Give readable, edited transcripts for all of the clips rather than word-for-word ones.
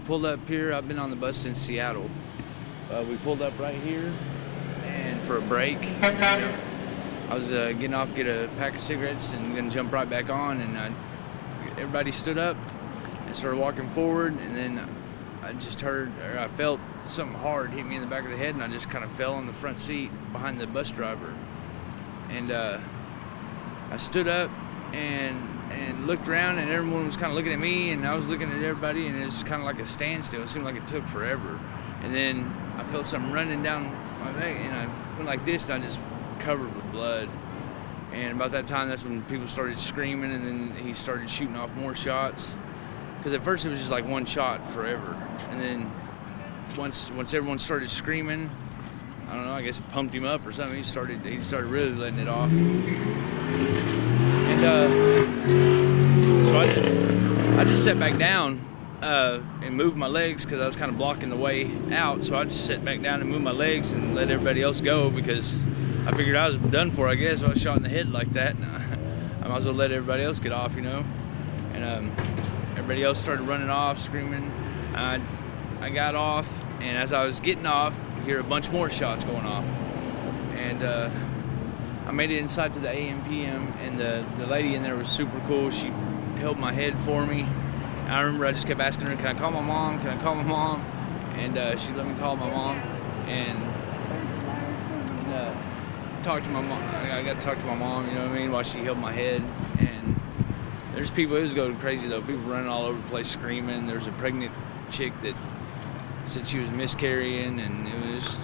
pulled up here. I've been on the bus since Seattle. We pulled up right here, and for a break, I was getting off, get a pack of cigarettes, and gonna jump right back on. And everybody stood up and started walking forward, and then I just heard, or I felt something hard hit me in the back of the head, and I just kind of fell on the front seat behind the bus driver. And I stood up and looked around, and everyone was kind of looking at me, and I was looking at everybody, and it was kind of like a standstill. It seemed like it took forever. And then I felt something running down my back, and I went like this, and I just covered with blood. And about that time, that's when people started screaming, and then he started shooting off more shots. Because at first it was just like one shot forever, and then once everyone started screaming, I don't know, I guess it pumped him up or something. He started really letting it off. And so I just sat back down and moved my legs because I was kind of blocking the way out. So I just sat back down and moved my legs and let everybody else go, because I figured I was done for, I guess. If I was shot in the head like that, I might as well let everybody else get off, you know. And everybody else started running off, screaming. I got off, and as I was getting off, you hear a bunch more shots going off. And I made it inside to the AM/PM, and the lady in there was super cool. She held my head for me. And I remember I just kept asking her, "Can I call my mom? Can I call my mom?" And she let me call my mom, and talk to my mom. I got to talk to my mom, you know what I mean, while she held my head. And there's people, it was going crazy though, people running all over the place screaming. There's a pregnant chick that said she was miscarrying, and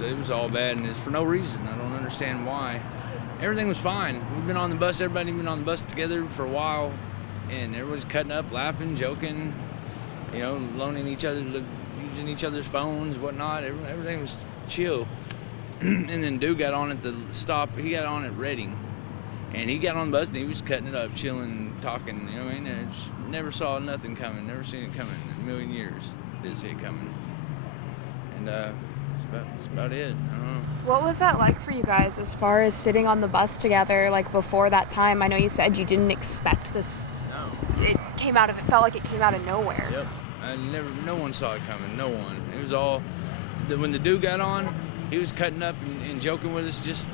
it was all bad, and it's for no reason. I don't understand why. Everything was fine. We've been on the bus, everybody been on the bus together for a while, and everybody's cutting up, laughing, joking, you know, loaning each other, using each other's phones, whatnot. Everything was chill. And then dude got on at the stop. He got on at Reading, and he got on the bus and he was cutting it up, chilling, talking. You know what I mean? I just never saw nothing coming. Never seen it coming in a million years. Didn't see it coming. And that's about it. I don't know. What was that like for you guys as far as sitting on the bus together, like before that time? I know you said you didn't expect this. No. It felt like it came out of nowhere. Yep. No one saw it coming. No one. It was all, when the dude got on, he was cutting up and joking with us, just,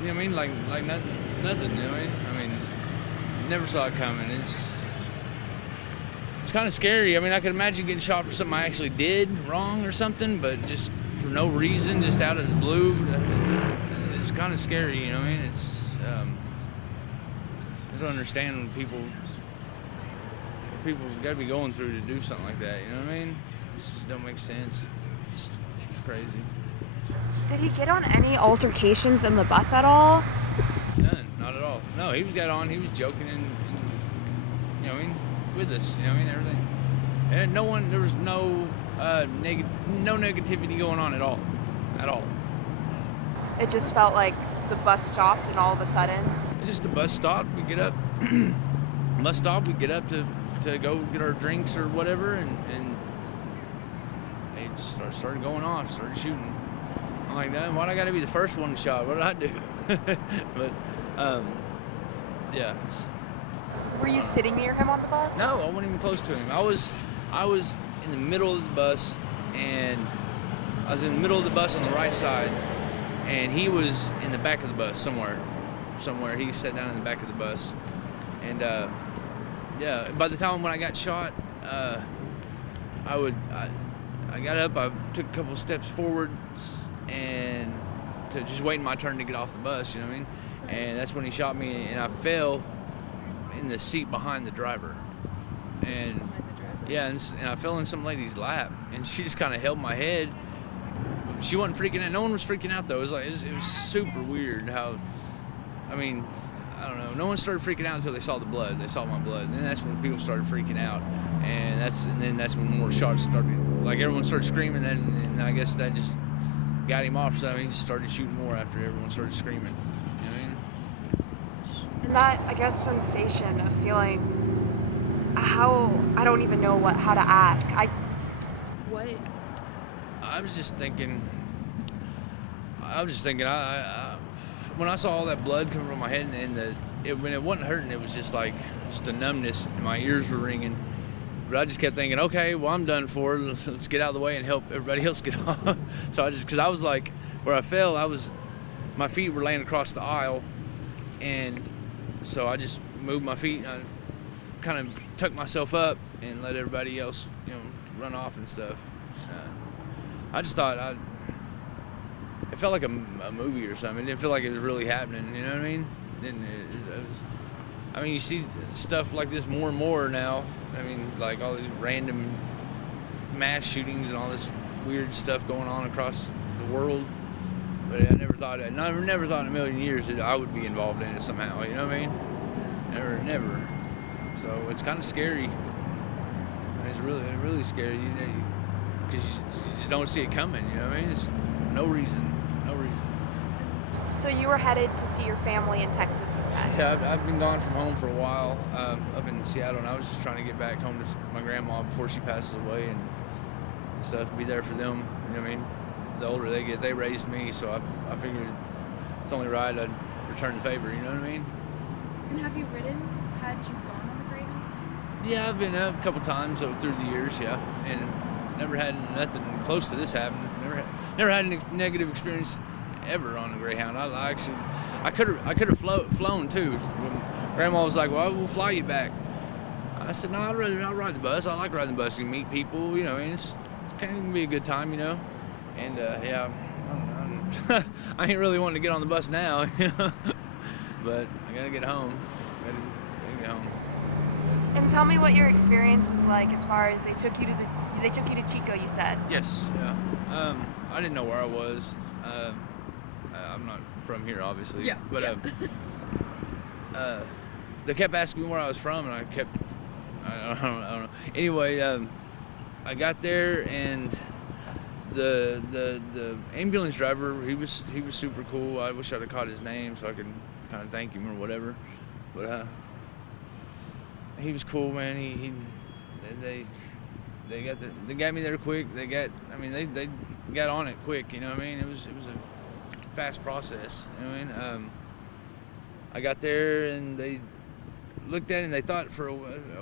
you know what I mean, like nothing, you know what I mean? Never saw it coming. It's kind of scary. I mean, I could imagine getting shot for something I actually did wrong or something, but just for no reason, just out of the blue, it's kind of scary, you know what I mean? It's, I don't understand when people got to be going through to do something like that, you know what I mean? It just don't make sense. It's crazy. Did he get on any altercations in the bus at all? None, not at all. No, he got on, he was joking and you know what I mean, with us, you know what I mean, everything. And there was no negativity going on at all. It just felt like the bus stopped, and all of a sudden? The bus stopped, we get up, bus stop, we get up to go get our drinks or whatever, and they just started going off, started shooting. I'm like, damn, why'd I gotta be the first one shot? What did I do? But, yeah. Were you sitting near him on the bus? No, I wasn't even close to him. I was in the middle of the bus, and I was in the middle of the bus on the right side, and he was in the back of the bus somewhere. He sat down in the back of the bus, and yeah. By the time when I got shot, I got up. I took a couple steps forward, and to just waiting my turn to get off the bus. You know what I mean? And that's when he shot me, and I fell in the seat behind the driver, and yeah, and I fell in some lady's lap, and she just kind of held my head. She wasn't freaking out. No one was freaking out though. It was super weird how, I mean, I don't know. No one started freaking out until they saw the blood. They saw my blood, and then that's when people started freaking out, and then that's when more shots started. Like everyone started screaming, and I guess that just got him off. So I mean, he just started shooting more after everyone started screaming. You know what I mean? And that, I guess, sensation of feeling I don't even know how to ask. What? I was just thinking, when I saw all that blood coming from my head, and when it wasn't hurting, it was just a numbness, and my ears were ringing But I just kept thinking, okay, well, I'm done for. Let's get out of the way and help everybody else get off. So because I was like, where I fell, my feet were laying across the aisle, and so I just moved my feet. I kind of tucked myself up and let everybody else, run off and stuff. I just thought it felt like a movie or something. It didn't feel like it was really happening. You know what I mean? You see stuff like this more and more now. I mean, like all these random mass shootings and all this weird stuff going on across the world. But I never thought in a million years that I would be involved in it somehow. You know what I mean? Never. So it's kind of scary. It's really scary. Because you just don't see it coming. You know what I mean? It's no reason. So you were headed to see your family in Texas, you said? Yeah, I've been gone from home for a while, up in Seattle, and I was just trying to get back home to my grandma before she passes away and stuff, be there for them. You know what I mean? The older they get, they raised me, so I figured it's only right I'd return the favor, you know what I mean? And have you ridden? Had you gone on the Greyhound? Yeah, I've been up a couple times through the years, yeah, and never had nothing close to this happen. Never had a negative experience ever on the Greyhound. I could have flown too. When Grandma was like, "Well, we'll fly you back." I said, "No, I'll ride the bus. I like riding the bus. You meet people, and it's kind of be a good time, And yeah, I ain't really wanting to get on the bus now, but I gotta get home. I gotta get home. And tell me what your experience was like as far as they took you to Chico, you said. Yes, yeah. I didn't know where I was. I'm not from here, obviously. Yeah. But they kept asking me where I was from, and I don't know. Anyway, I got there, and the ambulance driver, he was super cool. I wish I'd have caught his name so I could kind of thank him or whatever. But he was cool, man. They got me there quick. They got on it quick. You know what I mean? It was a fast process. You know what I mean? I got there and they looked at it and they thought for a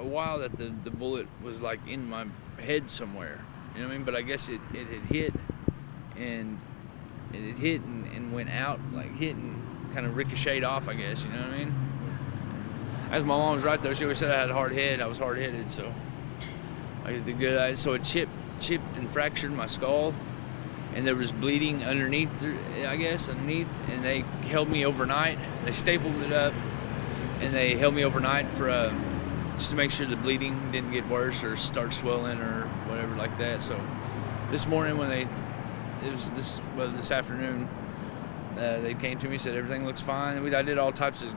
while that the bullet was like in my head somewhere. You know what I mean? But I guess it had hit and went out, like hit and kind of ricocheted off, I guess. You know what I mean? As my mom was right though, she always said I had a hard head. I was hard-headed, so I just did good. So it chipped and fractured my skull, and there was bleeding underneath, and they held me overnight. They stapled it up, and they held me overnight for just to make sure the bleeding didn't get worse or start swelling or whatever like that. So this morning this afternoon, they came to me and said everything looks fine. I did all types of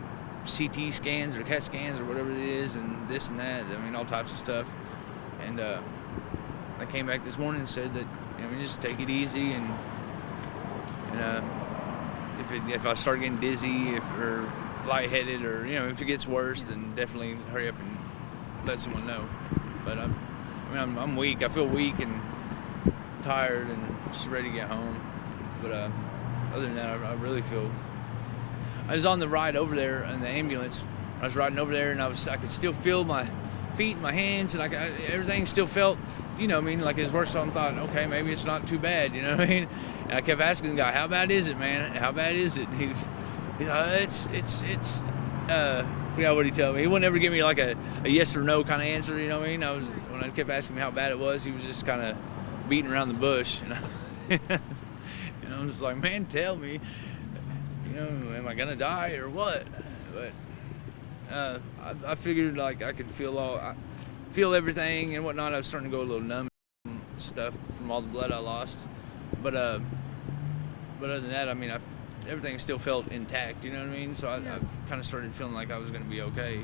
CT scans or CAT scans or whatever it is, and this and that. I mean, all types of stuff. And I came back this morning and said that just take it easy, and if I start getting dizzy, or lightheaded, or if it gets worse, then definitely hurry up and let someone know. But I'm weak. I feel weak and tired and just ready to get home. But other than that, I really feel. I was on the ride over there in the ambulance. I was riding over there, and I could still feel my feet and my hands, and everything still felt, like it was worse. So I thought, okay, maybe it's not too bad, And I kept asking the guy, how bad is it, man? How bad is it? And he's I forgot what he told me. He wouldn't ever give me like a yes or no kind of answer, you know what I mean? When I kept asking him how bad it was, he was just kind of beating around the bush, and I was like, man, tell me, am I gonna die or what? But I figured like I could feel everything and whatnot. I was starting to go a little numb and stuff from all the blood I lost. But other than that, everything still felt intact. You know what I mean? So I kind of started feeling like I was going to be okay.